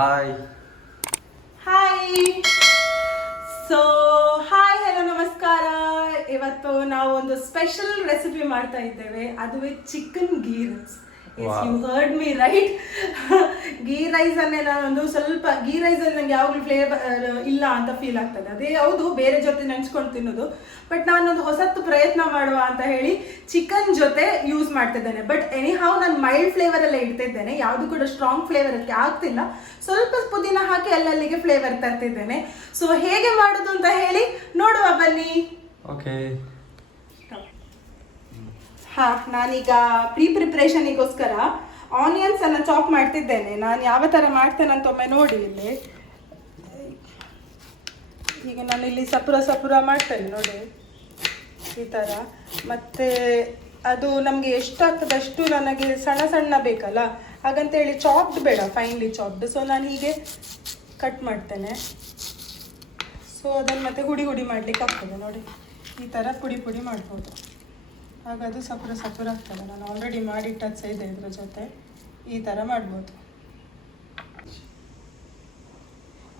Hi hi so hi hello ನಮಸ್ಕಾರ ಇವತ್ತು ನಾವು ಒಂದು ಸ್ಪೆಷಲ್ ರೆಸಿಪಿ ಮಾಡ್ತಾ ಇದ್ದೇವೆ. ಅದುವೇ chicken ghee rice Wow. You heard me right ghee rice ಅನ್ನೇ ನಾನೊಂದು ಸ್ವಲ್ಪ ಗೀ ರೈಸ್ ಅಲ್ಲಿ ನಂಗೆ ಯಾವಾಗಲೂ ಫ್ಲೇವರ್ ಇಲ್ಲ ಅಂತ ಫೀಲ್ ಆಗ್ತದೆ. ಅದೇ ಹೌದು ಬೇರೆ ಜೊತೆ ನೆನ್ಸ್ಕೊಂಡು ತಿನ್ನೋದು. ಬಟ್ ನಾನೊಂದು ಹೊಸತ್ತು ಪ್ರಯತ್ನ ಮಾಡುವ ಅಂತ ಹೇಳಿ ಚಿಕನ್ ಜೊತೆ ಯೂಸ್ ಮಾಡ್ತಿದ್ದೇನೆ ಬಟ್ ಎನಿ ಹೌ ನಾನು ಮೈಲ್ಡ್ ಫ್ಲೇವರ್ ಅಲ್ಲೇ ಇಡ್ತಿದ್ದೇನೆ ಯಾವುದು ಕೂಡ ಸ್ಟ್ರಾಂಗ್ ಫ್ಲೇವರ್ ಅದಕ್ಕೆ ಆಗ್ತಿಲ್ಲ. ಸ್ವಲ್ಪ ಪುದೀನ ಹಾಕಿ ಅಲ್ಲಲ್ಲಿಗೆ ಫ್ಲೇವರ್ ತರ್ತಿದ್ದೇನೆ. ಸೊ ಹೇಗೆ ಮಾಡೋದು ಅಂತ ಹೇಳಿ ನೋಡುವ ಬನ್ನಿ. ಓಕೆ ಹಾ, ನಾನೀಗ ಪ್ರೀ ಪ್ರಿಪ್ರೇಷನಿಗೋಸ್ಕರ ಆನಿಯನ್ಸ್ ಎಲ್ಲ ಚಾಪ್ ಮಾಡ್ತಿದ್ದೇನೆ. ನಾನು ಯಾವ ಥರ ಮಾಡ್ತೇನೆ ಅಂತ ಒಮ್ಮೆ ನೋಡಿ ಇಲ್ಲಿ. ಈಗ ನಾನು ಇಲ್ಲಿ ಸಪುರ ಸಪುರ ಮಾಡ್ತೇನೆ ನೋಡಿ. ಈ ಥರ ಮತ್ತೆ ಅದು ನಮಗೆ ಎಷ್ಟಾಗ್ತದೆ ಅಷ್ಟು ನನಗೆ ಸಣ್ಣ ಸಣ್ಣ ಬೇಕಲ್ಲ, ಹಾಗಂತೇಳಿ ಚಾಪ್ಡ್ ಬೇಡ ಫೈನ್ಲಿ ಚಾಪ್ಡ್ ಸೊ ನಾನು ಹೀಗೆ ಕಟ್ ಮಾಡ್ತೇನೆ. ಸೊ ಅದನ್ನು ಮತ್ತೆ ಹುಡಿ ಹುಡಿ ಮಾಡ್ಲಿಕ್ಕೆ ಆಗ್ತದೆ ನೋಡಿ. ಈ ಥರ ಪುಡಿ ಪುಡಿ ಮಾಡ್ಬೋದು. ಆಗ ಅದು ಸಪುರ ಸಪುರ ಆಗ್ತದೆ. ನಾನು ಆಲ್ರೆಡಿ ಮಾಡಿಟ್ಟ ಸಹ ಇದೆ ಇದ್ರ ಜೊತೆ ಈ ಥರ ಮಾಡ್ಬೋದು.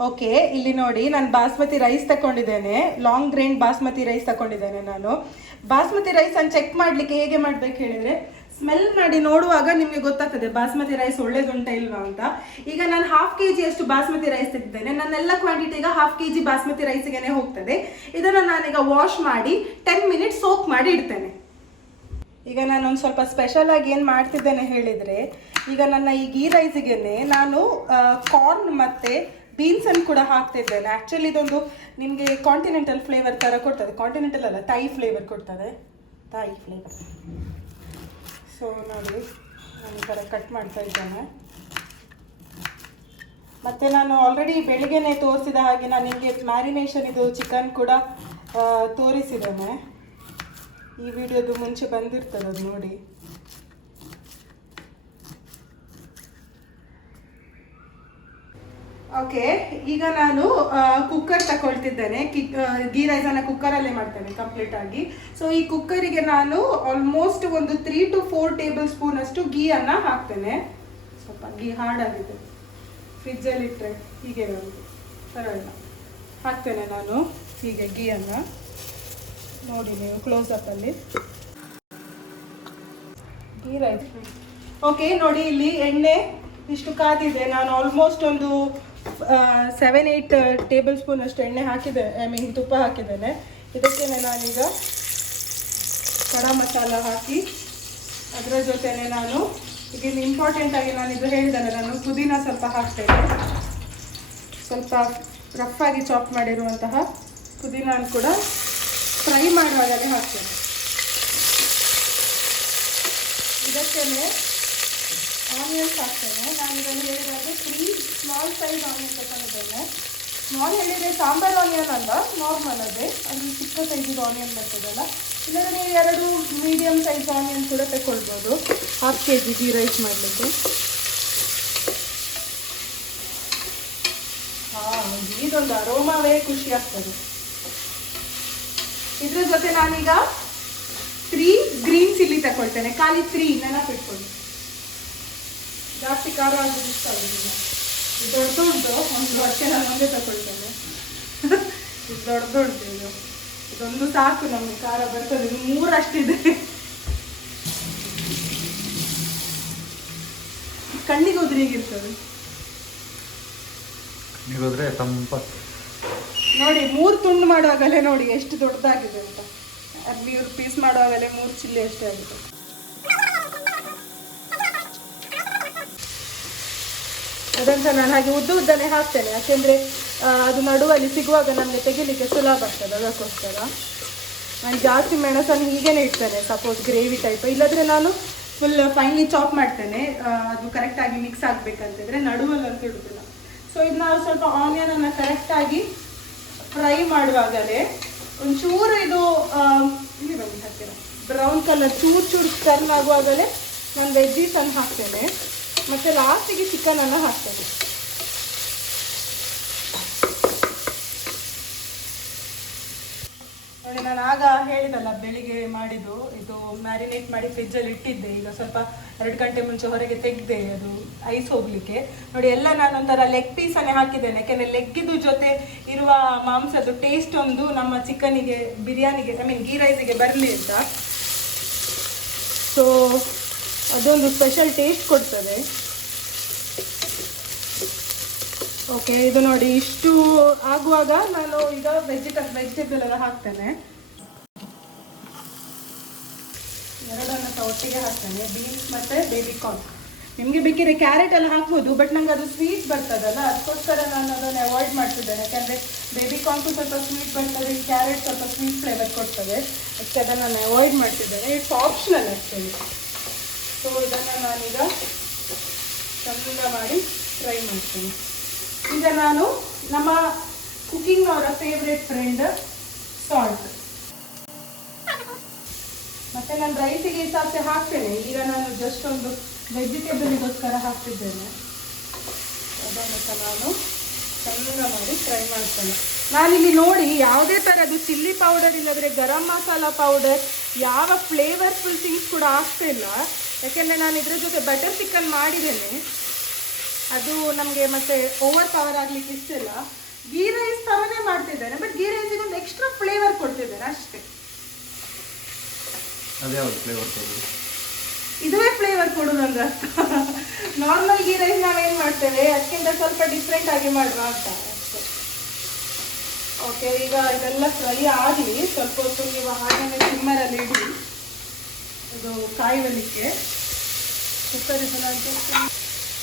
ಓಕೆ ಇಲ್ಲಿ ನೋಡಿ, ನಾನು ಬಾಸ್ಮತಿ ರೈಸ್ ತಗೊಂಡಿದ್ದೇನೆ ಲಾಂಗ್ ಗ್ರೈನ್ ಬಾಸ್ಮತಿ ರೈಸ್ ತಗೊಂಡಿದ್ದೇನೆ ನಾನು. ಬಾಸ್ಮತಿ ರೈಸ್ ಅನ್ನು ಚೆಕ್ ಮಾಡಲಿಕ್ಕೆ ಹೇಗೆ ಮಾಡ್ಬೇಕು ಹೇಳಿದ್ರೆ ಸ್ಮೆಲ್ ಮಾಡಿ ನೋಡುವಾಗ ನಿಮಗೆ ಗೊತ್ತಾಗ್ತದೆ ಬಾಸ್ಮತಿ ರೈಸ್ ಒಳ್ಳೇದುಂಟ ಇಲ್ವಾ ಅಂತ. ಈಗ ನಾನು ಹಾಫ್ ಕೆ ಅಷ್ಟು ಬಾಸ್ಮತಿ ರೈಸ್ ತೆಗೆದಿದ್ದೇನೆ. ನನ್ನೆಲ್ಲ ಕ್ವಾಂಟಿಟಿ ಈಗ ಹಾಫ್ ಕೆ ಜಿ ಬಾಸ್ಮತಿ ರೈಸ್ಗೆ ಹೋಗ್ತದೆ. ಇದನ್ನು ನಾನೀಗ ವಾಶ್ ಮಾಡಿ ಟೆನ್ ಮಿನಿಟ್ಸ್ ಸೋಕ್ ಮಾಡಿ ಇಡ್ತೇನೆ. ಈಗ ನಾನು ಒಂದು ಸ್ವಲ್ಪ ಸ್ಪೆಷಲ್ ಆಗಿ ಏನು ಮಾಡ್ತಿದ್ದೇನೆ ಹೇಳಿದರೆ, ಈಗ ನನ್ನ ಈ ಗೀ ರೈಸಿಗೆ ನಾನು ಕಾರ್ನ್ ಮತ್ತು ಬೀನ್ಸನ್ನು ಕೂಡ ಹಾಕ್ತಿದ್ದೇನೆ. ಆ್ಯಕ್ಚುಲಿ ಇದೊಂದು ನಿಮಗೆ ಕಾಂಟಿನೆಂಟಲ್ ಫ್ಲೇವರ್ ಥರ ಕೊಡ್ತದೆ. ಕಾಂಟಿನೆಂಟಲ್ ಅಲ್ಲ ತಾಯಿ ಫ್ಲೇವರ್ ಕೊಡ್ತದೆ. ತಾಯಿ ಫ್ಲೇವರ್ ಸೊ ನೋಡಿ, ನಾನು ಈ ಥರ ಕಟ್ ಮಾಡ್ತಾ ಇದ್ದೇನೆ. ಮತ್ತು ನಾನು ಆಲ್ರೆಡಿ ಬೆಳಿಗ್ಗೆನೇ ತೋರಿಸಿದ ಹಾಗೆ ನಾನು ನಿಮಗೆ ಮ್ಯಾರಿನೇಷನ್ ಇದು ಚಿಕನ್ ಕೂಡ ತೋರಿಸಿದ್ದೇನೆ. ಈ ವಿಡಿಯೋದು ಮುಂಚೆ ಬಂದಿರ್ತದೆ ನೋಡಿ. ಓಕೆ ಈಗ ನಾನು ಕುಕ್ಕರ್ ತಗೊಳ್ತಿದ್ದೇನೆ. ಕಿ- ಆ, ಗೀ ರೈಸನ್ನು ಕುಕ್ಕರಲ್ಲೇ ಮಾಡ್ತೇನೆ ಕಂಪ್ಲೀಟ್ ಆಗಿ. ಸೊ ಈ ಕುಕ್ಕರಿಗೆ ನಾನು ಆಲ್ಮೋಸ್ಟ್ ಒಂದು three to four tablespoon ಅಷ್ಟು ಗೀಯನ್ನು ಹಾಕ್ತೇನೆ. ಸ್ವಲ್ಪ ಗೀ ಹಾರ್ಡಾಗಿದೆ ಫ್ರಿಜ್ಜಲ್ಲಿ ಇಟ್ಟರೆ ಹೀಗೆ ಬರುತ್ತೆ. ಪರವಾಗಿಲ್ಲ. ಹಾಕ್ತೇನೆ ನಾನು ಹೀಗೆ ಗೀಯನ್ನು ನೋಡಿ ನೀವು ಕ್ಲೋಸ್ ಅಲ್ಲಿ. ಗೀ ರೈಸ್ ಓಕೆ ನೋಡಿ ಇಲ್ಲಿ ಎಣ್ಣೆ ಇಷ್ಟು ಕಾದಿದೆ. ನಾನು ಆಲ್ಮೋಸ್ಟ್ ಒಂದು ಸೆವೆನ್ ಏಯ್ಟ್ ಟೇಬಲ್ ಸ್ಪೂನ್ ಅಷ್ಟು ಎಣ್ಣೆ ಹಾಕಿದೆ ಐ ಮೀನ್ ತುಪ್ಪ ಹಾಕಿದ್ದೇನೆ. ಇದಕ್ಕೆ ನಾನೀಗ ಕಡಾ ಮಸಾಲ ಹಾಕಿ, ಅದರ ಜೊತೆನೆ ನಾನು ಈಗ ಇಲ್ಲಿ ಇಂಪಾರ್ಟೆಂಟ್ ಆಗಿ ನಾನು ಇದು ಹೇಳಿದ್ದೇನೆ ನಾನು ಪುದೀನ ಸ್ವಲ್ಪ ಹಾಕ್ತೇನೆ. ಸ್ವಲ್ಪ ರಫ್ ಆಗಿ ಚಾಪ್ ಮಾಡಿರುವಂತಹ ಪುದೀನ ಕೂಡ ಫ್ರೈ ಮಾಡುವಾಗಲೇ ಹಾಕ್ತೇನೆ ಇದಕ್ಕೇ ಆನಿಯನ್ಸ್ ಹಾಕ್ತೇನೆ. ನಾನು ಇದನ್ನು ಹೇಳಿದಾಗೆ ತ್ರೀ ಸ್ಮಾಲ್ ಸೈಜ್ ಆನಿಯನ್ ತಗೊಂಡಿದ್ದೇನೆ ಸ್ಮಾಲ್ ಹೇಳಿದರೆ ಸಾಂಬಾರ್ ಆನಿಯನ್ ಅಲ್ಲ ನಾರ್ಮಲ್ ಅದೇ. ಅದು ಚಿಕ್ಕ ಸೈಜಿದು ಆನಿಯನ್ ಬರ್ತದಲ್ಲ. ಇಲ್ಲದ್ರೆ ನೀವು ಎರಡು ಮೀಡಿಯಮ್ ಸೈಜ್ ಆನಿಯನ್ ಕೂಡ ತಗೊಳ್ಬೋದು ಹಾಫ್ ಕೆ ಜಿ ರೈಸ್ ಮಾಡಲಿಕ್ಕೆ. ಹಾಂ ಇದೊಂದು ಅರೋಮಾವೇ ಖುಷಿ ಆಗ್ತದೆ. ಇದ್ರ ಜೊತೆ ನಾನೀಗ ತ್ರೀ ಗ್ರೀನ್ ಚಿಲ್ಲಿ ತಗೊಳ್ತೇನೆ ಖಾಲಿ ತ್ರೀ ನೆನಪಿಟ್ಕೊಳ್ಳಿ ಜಾಸ್ತಿ ಖಾರ ಆಗೋದಿಲ್ಲ. ಇದು ದೊಡ್ಡ ಉಂಟು. ಒಂದು ಅಷ್ಟೇ ನಾನು ಒಂದೇ ತಗೊಳ್ತೇನೆ ಇದು ದೊಡ್ಡ ಉಂಟು ಇದು. ಇದೊಂದು ಸಾಕು ನಮಗೆ ಖಾರ ಬರ್ತದೆ. ಮೂರಷ್ಟಿದೆ. ಕಣ್ಣಿಗೆ ಹೋದ್ರೆ ಹೇಗಿರ್ತದೆ ಹೋದ್ರೆ ತಂಪ ನೋಡಿ, ಮೂರು ತುಂಡು ಮಾಡುವಾಗಲೇ ನೋಡಿ ಎಷ್ಟು ದೊಡ್ಡದಾಗಿದೆ ಅಂತ. ಅಲ್ಲಿ ಇವ್ರು ಪೀಸ್ ಮಾಡುವಾಗಲೇ ಮೂರು ಚಿಲ್ಲಿ ಅಷ್ಟೇ ಆಗುತ್ತೆ. ಸಹ ನಾನು ಹಾಗೆ ಉದ್ದ ಉದ್ದನೆ ಹಾಕ್ತೇನೆ. ಯಾಕೆಂದರೆ ಅದು ನಡುವಲ್ಲಿ ಸಿಗುವಾಗ ನಮಗೆ ತೆಗಿಲಿಕ್ಕೆ ಸುಲಭ ಆಗ್ತದೆ ಅದಕ್ಕೋಸ್ಕರ. ನಾನು ಜಾಸ್ತಿ ಮೆಣಸನ್ನು ಹೀಗೇನೆ ಇಡ್ತೇನೆ ಸಪೋಸ್ ಗ್ರೇವಿ ಟೈಪ್ ಇಲ್ಲದ್ರೆ ನಾನು ಫುಲ್ ಫೈನ್ಲಿ ಚಾಪ್ ಮಾಡ್ತೇನೆ. ಅದು ಕರೆಕ್ಟಾಗಿ ಮಿಕ್ಸ್ ಆಗಬೇಕಂತಿದ್ರೆ ಅಂತ ಇಡುದಿಲ್ಲ. ಸೊ ಇದು ನಾವು ಸ್ವಲ್ಪ ಆನಿಯನನ್ನು ಕರೆಕ್ಟಾಗಿ ಫ್ರೈ ಮಾಡುವಾಗಲೇ ಒಂಚೂರು ಇದು ಇಲ್ಲಿ ಬನ್ನಿ ಹಾಕ್ತೀರ ಬ್ರೌನ್ ಕಲರ್ ಚೂರು ಚೂರು ಟರ್ನ್ ಆಗುವಾಗಲೇ ನಾನು ವೆಜ್ಜೀಸನ್ನು ಹಾಕ್ತೇನೆ. ಮತ್ತು ಲಾಸ್ಟಿಗೆ ಚಿಕನನ್ನು ಹಾಕ್ತೇನೆ. ನೋಡಿ, ನಾನು ಆಗ ಹೇಳಿದಲ್ಲ, ಬೆಳಿಗ್ಗೆ ಮಾಡಿದ್ದು, ಇದು ಮ್ಯಾರಿನೇಟ್ ಮಾಡಿ ಫ್ರಿಜ್ಜಲ್ಲಿ ಇಟ್ಟಿದ್ದೆ. ಈಗ ಸ್ವಲ್ಪ ಎರಡು ಗಂಟೆ ಮುಂಚೆ ಹೊರಗೆ ತೆಗೆದೆ, ಅದು ಐಸ್ ಹೋಗ್ಲಿಕ್ಕೆ. ನೋಡಿ, ಎಲ್ಲ ನಾನು ಒಂಥರ ಲೆಗ್ ಪೀಸನ್ನೇ ಹಾಕಿದ್ದೇನೆ. ಯಾಕೆಂದರೆ ಲೆಗ್ಗಿದು ಜೊತೆ ಇರುವ ಮಾಂಸದ ಟೇಸ್ಟ್ ಒಂದು ನಮ್ಮ ಚಿಕನಿಗೆ ಬಿರಿಯಾನಿಗೆ ಐ ಮೀನ್ ಗೀ ರೈಸಿಗೆ ಬರಲಿ ಅಂತ. ಸೊ ಅದೊಂದು ಸ್ಪೆಷಲ್ ಟೇಸ್ಟ್ ಕೊಡ್ತದೆ. ಓಕೆ, ಇದು ನೋಡಿ, ಇಷ್ಟು ಆಗುವಾಗ ನಾನು ಈಗ ವೆಜಿಟಲ್ ವೆಜಿಟೇಬಲ್ ಎಲ್ಲ ಹಾಕ್ತೇನೆ. ಎರಡನ್ನ ಒಟ್ಟಿಗೆ ಹಾಕ್ತೇನೆ ಬೀನ್ಸ್ ಮತ್ತೆ ಬೇಬಿ ಕಾರ್ನ್ ನಿಮಗೆ ಬೇಕಿದ್ರೆ ಕ್ಯಾರೆಟ್ ಎಲ್ಲ ಹಾಕ್ಬೋದು ಬಟ್ ನಂಗೆ ಅದು ಸ್ವೀಟ್ ಬರ್ತದಲ್ಲ, ಅದಕ್ಕೋಸ್ಕರ ನಾನು ಅದನ್ನು ಅವಾಯ್ಡ್ ಮಾಡ್ತಿದ್ದೇನೆ. ಯಾಕಂದ್ರೆ ಬೇಬಿ ಕಾರ್ನ್ಸು ಸ್ವಲ್ಪ ಸ್ವೀಟ್ ಬರ್ತದೆ ಕ್ಯಾರೆಟ್ ಸ್ವಲ್ಪ ಸ್ವೀಟ್ ಫ್ಲೇವರ್ ಕೊಡ್ತದೆ. ಅಷ್ಟೇ ಅದನ್ನು ನಾನು ಅವಾಯ್ಡ್ ಮಾಡ್ತಿದ್ದೇನೆ. ಇಟ್ಸ್ ಆಪ್ಷನಲ್ ಆ್ಯಕ್ಚುಲಿ ಸೊ ಇದನ್ನು ನಾನೀಗ ಚಂದ ಮಾಡಿ ಫ್ರೈ ಮಾಡ್ತೀನಿ. ಈಗ ನಾನು ನಮ್ಮ ಕುಕಿಂಗ್ ಅವರ ಫೇವ್ರೆಟ್ ಫ್ರೆಂಡ್ ಸಾಲ್ಟ್ ಮತ್ತೆ ನಾನು ರೈಸಿಗೆ ಸಾಸೆ ಹಾಕ್ತೇನೆ. ಈಗ ನಾನು ಜಸ್ಟ್ ಒಂದು ವೆಜಿಟೇಬಲ್ಗೋಸ್ಕರ ಹಾಕ್ತಿದ್ದೇನೆ. ಅದನ್ನು ನಾನು ಚಂದ ಮಾಡಿ ಫ್ರೈ ಮಾಡ್ತೇನೆ. ನಾನಿಲ್ಲಿ ನೋಡಿ ಯಾವುದೇ ಥರದ್ದು ಚಿಲ್ಲಿ ಪೌಡರ್ ಇಲ್ಲದ್ರೆ ಗರಂ ಮಸಾಲ ಪೌಡರ್ ಯಾವ ಫ್ಲೇವರ್ಫುಲ್ ಥಿಂಗ್ಸ್ ಕೂಡ ಹಾಕ್ತಿಲ್ಲ. ಯಾಕೆಂದರೆ ನಾನು ಇದ್ರ ಜೊತೆ ಬಟರ್ ಚಿಕನ್ ಮಾಡಿದ್ದೇನೆ. ಅದು ನಮಗೆ ಮತ್ತೆ ಓವರ್ ಪವರ್ ಆಗ್ಲಿಕ್ಕೆ ಇಷ್ಟಿಲ್ಲ. ಗೀ ರೈಸ್ ಥರನೇ ಮಾಡ್ತಿದ್ದೇನೆ ಬಟ್ ಗೀ ರೈಸಿಗೆ ಒಂದು ಎಕ್ಸ್ಟ್ರಾ ಫ್ಲೇವರ್ ಕೊಡ್ತಿದ್ದೇನೆ ಅಷ್ಟೇ. ಕೊಡೋದು? ಇದುವೇ ಫ್ಲೇವರ್ ಕೊಡೋದು ಅಂದ್ರೆ ಅರ್ಥ ನಾರ್ಮಲ್ ಗೀ ರೈಸ್ ನಾವೇನು ಮಾಡ್ತೇವೆ? ಅದಕ್ಕಿಂತ ಸ್ವಲ್ಪ ಡಿಫ್ರೆಂಟ್ ಆಗಿ ಮಾಡುವ ಅಂತ. ಅಷ್ಟೇ ಓಕೆ ಈಗ ಇದೆಲ್ಲ ಫ್ರೈ ಆಗಲಿ ಸ್ವಲ್ಪ ಹೊತ್ತು ನೀವು ಸಿಮ್ಮರ್ ಸಿಮ್ಮರಲ್ಲಿ ಇಡಿ. ಇದು ಕಾಯುವಲಿಕ್ಕೆ ಕುಕ್ಕರ್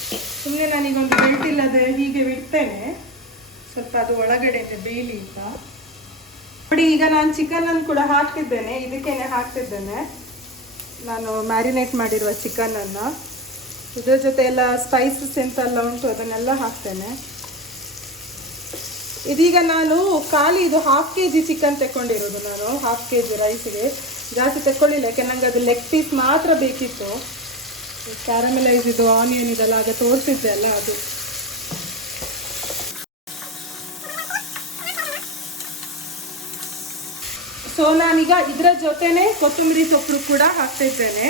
ಸುಮ್ಮನೆ ನಾನೀಗ ಒಂದು ಬೆಲ್ಟ್ ಇಲ್ಲದೆ ಹೀಗೆ ಬಿಡ್ತೇನೆ ಸ್ವಲ್ಪ ಅದು ಒಳಗಡೆ ಬೇಯಲಿ ಅಂತ. ನೋಡಿ, ಈಗ ನಾನು ಚಿಕನ್ ಅನ್ನು ಕೂಡ ಹಾಕ್ತಿದ್ದೇನೆ. ಇದಕ್ಕೇನೆ ಹಾಕ್ತಿದ್ದೇನೆ. ನಾನು ಮ್ಯಾರಿನೇಟ್ ಮಾಡಿರುವ ಚಿಕನನ್ನು ಇದ್ರ ಜೊತೆ ಎಲ್ಲ ಸ್ಪೈಸಸ್ ಎಂತೆಲ್ಲ ಉಂಟು, ಅದನ್ನೆಲ್ಲ ಹಾಕ್ತೇನೆ. ಇದೀಗ ನಾನು ಖಾಲಿ ಇದು ಹಾಫ್ ಕೆ ಜಿ ಚಿಕನ್ ತೆಕ್ಕೊಂಡಿರೋದು ನಾನು. ಹಾಫ್ ಕೆ ಜಿ ರೈಸಿಗೆ ಜಾಸ್ತಿ ತೆಕ್ಕೊಳ್ಳಿಲ್ಲ, ಯಾಕೆ? ನಂಗೆ ಅದು ಲೆಗ್ ಪೀಸ್ ಮಾತ್ರ ಬೇಕಿತ್ತು. ಕ್ಯಾರಮಲೈಸ್ ಇದು ಆನಿಯನ್ ಇದೆಲ್ಲ ಆಗ ತೋರಿಸಿದ್ದೆ ಅಲ್ಲ ಅದು. ಸೊ ನಾನೀಗ ಇದರ ಜೊತೆನೆ ಕೊತ್ತಂಬರಿ ಸೊಪ್ಪು ಕೂಡ ಹಾಕ್ತಿದ್ದೇನೆ.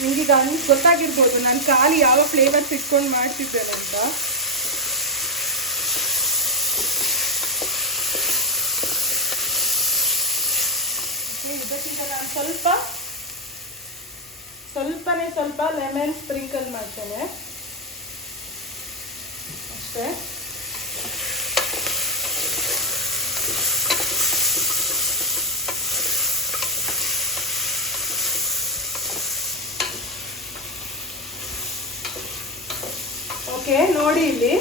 ನಿಮಗೀಗ ಅನ್ಸ್ ಗೊತ್ತಾಗಿರ್ಬೋದು, ನಾನು ಖಾಲಿ ಯಾವ ಫ್ಲೇವರ್ಸ್ ಇಟ್ಕೊಂಡು ಮಾಡ್ತಿದ್ದೇನೆ ಅಂತ. ಇದಕ್ಕಿಂತ ನಾನು ಸ್ವಲ್ಪ ಸ್ವಲ್ಪನೇ ಸ್ವಲ್ಪ ಲೆಮನ್ ಸ್ಪ್ರಿಂಕಲ್ ಮಾಡ್ತೇನೆ. ಅಷ್ಟೇ. ಓಕೆ, ನೋಡಿ ಇಲ್ಲಿ.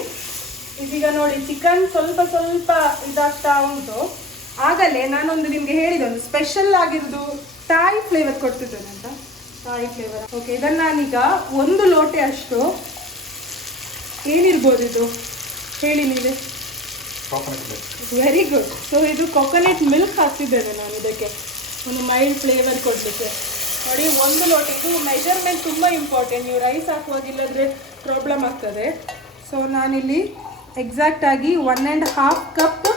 ಇದೀಗ ನೋಡಿ, ಚಿಕನ್ ಸ್ವಲ್ಪ ಸ್ವಲ್ಪ ಇದಾಗ್ತಾ ಉಂಟು. ಆಗಲೇ ನಾನೊಂದು ನಿಮಗೆ ಹೇಳಿದೆ ಒಂದು ಸ್ಪೆಷಲ್ ಆಗಿರೋದು ತಾಯಿ ಫ್ಲೇವರ್ ಕೊಡ್ತಿದ್ದೇನೆ ಅಂತ ತಾಯಿ ಫ್ಲೇವರ್ ಓಕೆ ಇದನ್ನು ನಾನೀಗ ಒಂದು ಲೋಟೆ ಅಷ್ಟು ಏನಿರ್ಬೋದು ಇದು? ಹೇಳಿ ನೀವೇ. ವೆರಿ ಗುಡ್ ಸೊ ಇದು ಕೊಕೊನೆಟ್ ಮಿಲ್ಕ್ ಹಾಕ್ತಿದ್ದೇನೆ ನಾನು ಇದಕ್ಕೆ. ಒಂದು ಮೈಲ್ಡ್ ಫ್ಲೇವರ್ ಕೊಡಲಿಕ್ಕೆ ನೋಡಿ ಒಂದು ಲೋಟ. ಇದು ಮೆಜರ್ಮೆಂಟ್ ತುಂಬ ಇಂಪಾರ್ಟೆಂಟ್ ನೀವು ರೈಸ್ ಹಾಕುವಾಗಿಲ್ಲದ್ರೆ ಪ್ರಾಬ್ಲಮ್ ಆಗ್ತದೆ. ಸೊ ನಾನಿಲ್ಲಿ ಎಕ್ಸಾಕ್ಟಾಗಿ one and half cup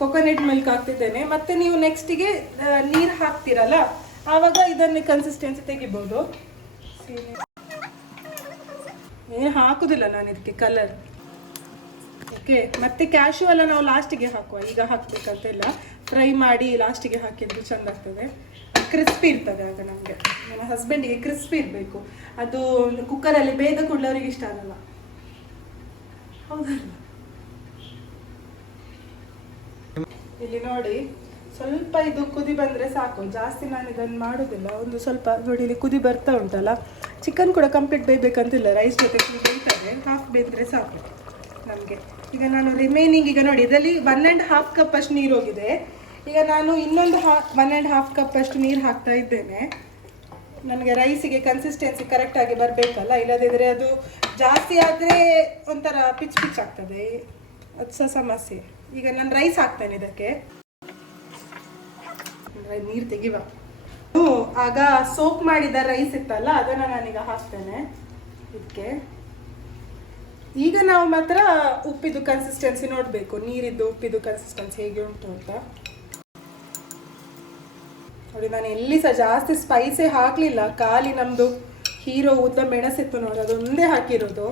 coconut milk ಹಾಕ್ತಿದ್ದೇನೆ. ಮತ್ತು ನೀವು ನೆಕ್ಸ್ಟಿಗೆ ನೀರು ಹಾಕ್ತೀರಲ್ಲ? ಆವಾಗ ಇದನ್ನೇ ಕನ್ಸಿಸ್ಟೆನ್ಸಿ ತೆಗಿಬೋದು. ಏನು ಹಾಕುದಿಲ್ಲ ನಾನು ಇದಕ್ಕೆ ಕಲರ್ ಓಕೆ ಮತ್ತೆ ಕ್ಯಾಶು ಎಲ್ಲ ನಾವು ಲಾಸ್ಟಿಗೆ ಹಾಕುವ. ಈಗ ಹಾಕ್ಬೇಕಂತಿಲ್ಲ ಫ್ರೈ ಮಾಡಿ ಲಾಸ್ಟಿಗೆ ಹಾಕಿದ್ರೆ ಚೆಂದ ಆಗ್ತದೆ. ಕ್ರಿಸ್ಪಿ ಇರ್ತದೆ ಆಗ ನಮಗೆ. ನನ್ನ ಹಸ್ಬೆಂಡಿಗೆ ಕ್ರಿಸ್ಪಿ ಇರಬೇಕು. ಅದು ಕುಕ್ಕರಲ್ಲಿ ಬೇಗ ಕೊಡ್ಲವ್ರಿಗೆ ಇಷ್ಟ ಆಗಲ್ಲ. ಹೌದಲ್ಲ? ಇಲ್ಲಿ ನೋಡಿ. ಸ್ವಲ್ಪ ಇದು ಕುದಿ ಬಂದರೆ ಸಾಕು. ಜಾಸ್ತಿ ನಾನು ಇದನ್ನು ಮಾಡೋದಿಲ್ಲ. ಒಂದು ಸ್ವಲ್ಪ ನೋಡಿ ಕುದಿ ಬರ್ತಾ ಉಂಟಲ್ಲ. ಚಿಕನ್ ಕೂಡ ಕಂಪ್ಲೀಟ್ ಬೇಯಬೇಕಂತಿಲ್ಲ. ರೈಸ್ ಜೊತೆ ಬೇಯ್ತದೆ ಹಾಫ್ ಬೇಂದರೆ ಸಾಕು ನಮಗೆ. ಈಗ ನಾನು ರಿಮೈನಿಂಗ್ ಈಗ ನೋಡಿ, ಇದರಲ್ಲಿ ಒನ್ ಆ್ಯಂಡ್ ಹಾಫ್ ಕಪ್ ಅಷ್ಟು ನೀರು ಹೋಗಿದೆ. ಈಗ ನಾನು ಇನ್ನೊಂದು ಹಾ ಒನ್ ಆ್ಯಂಡ್ ಹಾಫ್ ಕಪ್ ಅಷ್ಟು ನೀರು ಹಾಕ್ತಾ ಇದ್ದೇನೆ. ನನಗೆ ರೈಸಿಗೆ ಕನ್ಸಿಸ್ಟೆನ್ಸಿ ಕರೆಕ್ಟಾಗಿ ಬರಬೇಕಲ್ಲ? ಇಲ್ಲದಿದ್ದರೆ ಅದು ಜಾಸ್ತಿ ಆದರೆ ಒಂಥರ ಪಿಚ್ ಪಿಚ್ ಆಗ್ತದೆ. ಅದು ಸಹ ಸಮಸ್ಯೆ. ಈಗ ನಾನು ರೈಸ್ ಹಾಕ್ತೇನೆ ಇದಕ್ಕೆ. ನೀರು ತೆಗಿವ ಆಗ ಸೋಪ್ ಮಾಡಿದ ರೈಸ್ ಇತ್ತಲ್ಲ, ಅದನ್ನು ನಾನೀಗ ಹಾಕ್ತೇನೆ. ಇದಕ್ಕೆ ಈಗ ನಾವು ಮಾತ್ರ ಉಪ್ಪಿದು ಕನ್ಸಿಸ್ಟೆನ್ಸಿ ನೋಡಬೇಕು. ನೀರಿದ್ದು ಉಪ್ಪಿದು ಕನ್ಸಿಸ್ಟೆನ್ಸಿ ಹೇಗೆ ಉಂಟು ಅಂತ. ನೋಡಿ, ನಾನು ಎಲ್ಲಿ ಸಹ ಜಾಸ್ತಿ ಸ್ಪೈಸೇ ಹಾಕಲಿಲ್ಲ. ಖಾಲಿ ನಮ್ಮದು ಹೀರೋ ಉದ್ದ ಮೆಣಸಿತ್ತು ನೋಡಿ, ಅದೊಂದೇ ಹಾಕಿರೋದು.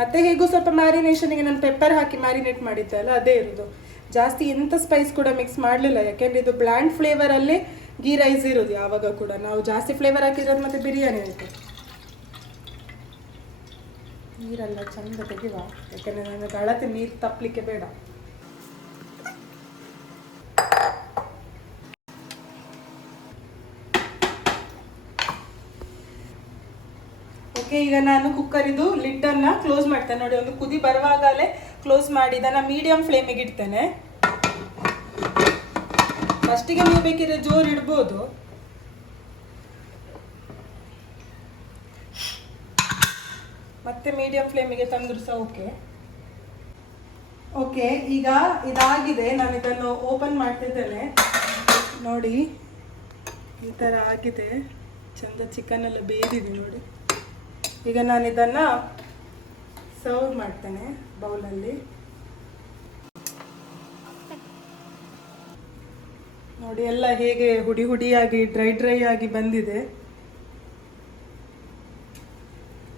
ಮತ್ತೆ ಹೇಗೂ ಸ್ವಲ್ಪ ಮ್ಯಾರಿನೇಷನ್ಗೆ ನಾನು ಪೆಪ್ಪರ್ ಹಾಕಿ ಮ್ಯಾರಿನೇಟ್ ಮಾಡಿದ್ದೆ ಅಲ್ಲ, ಅದೇ ಇರೋದು. ಜಾಸ್ತಿ ಎಂಥ ಸ್ಪೈಸ್ ಕೂಡ ಮಿಕ್ಸ್ ಮಾಡಲಿಲ್ಲ. ಯಾಕೆಂದರೆ ಇದು ಬ್ಲ್ಯಾಂಡ್ ಫ್ಲೇವರಲ್ಲೇ ಗೀ ರೈಸ್ ಇರೋದು ಯಾವಾಗ ಕೂಡ. ನಾವು ಜಾಸ್ತಿ ಫ್ಲೇವರ್ ಹಾಕಿರೋದು ಮತ್ತೆ ಬಿರಿಯಾನಿ ಆಯಿತು ನೀರೆಲ್ಲ ಚಂದ ತೆಗಿವ ಯಾಕೆಂದರೆ ನನಗೆ ಅಳತೆ ನೀರು ತಪ್ಪಲಿಕ್ಕೆ ಬೇಡ. ಓಕೆ ಈಗ ನಾನು ಕುಕ್ಕರಿದು ಲಿಡ್ಡನ್ನು ಕ್ಲೋಸ್ ಮಾಡ್ತೇನೆ. ನೋಡಿ, ಒಂದು ಕುದಿ ಬರುವಾಗಲೇ ಕ್ಲೋಸ್ ಮಾಡಿ, ಇದನ್ನು ಮೀಡಿಯಂ ಫ್ಲೇಮಿಗೆ ಇಡ್ತೇನೆ. ಫಸ್ಟಿಗೆ ನೀವು ಬೇಕಿದ್ರೆ ಜೋರು ಇಡ್ಬೋದು. ಮತ್ತೆ ಮೀಡಿಯಂ ಫ್ಲೇಮಿಗೆ ತಂದ್ರು ಸಹ ಓಕೆ ಓಕೆ ಈಗ ಇದಾಗಿದೆ. ನಾನು ಇದನ್ನು ಓಪನ್ ಮಾಡ್ತಿದ್ದೇನೆ. ನೋಡಿ, ಈ ಥರ ಆಗಿದೆ. ಚಂದ ಚಿಕನ್ ಎಲ್ಲ ಬೇರಿದೆ ನೋಡಿ. ಈಗ ನಾನು ಇದನ್ನು ಸರ್ವ್ ಮಾಡ್ತೇನೆ ಬೌಲಲ್ಲಿ ನೋಡಿ ಎಲ್ಲ ಹೇಗೆ ಹುಡಿ ಹುಡಿಯಾಗಿ ಡ್ರೈ ಡ್ರೈ ಆಗಿ ಬಂದಿದೆ.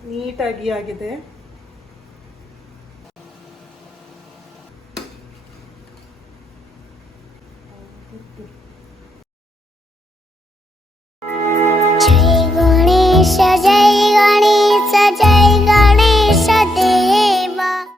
ನೀಟಾಗಿ ಆಗಿದೆ.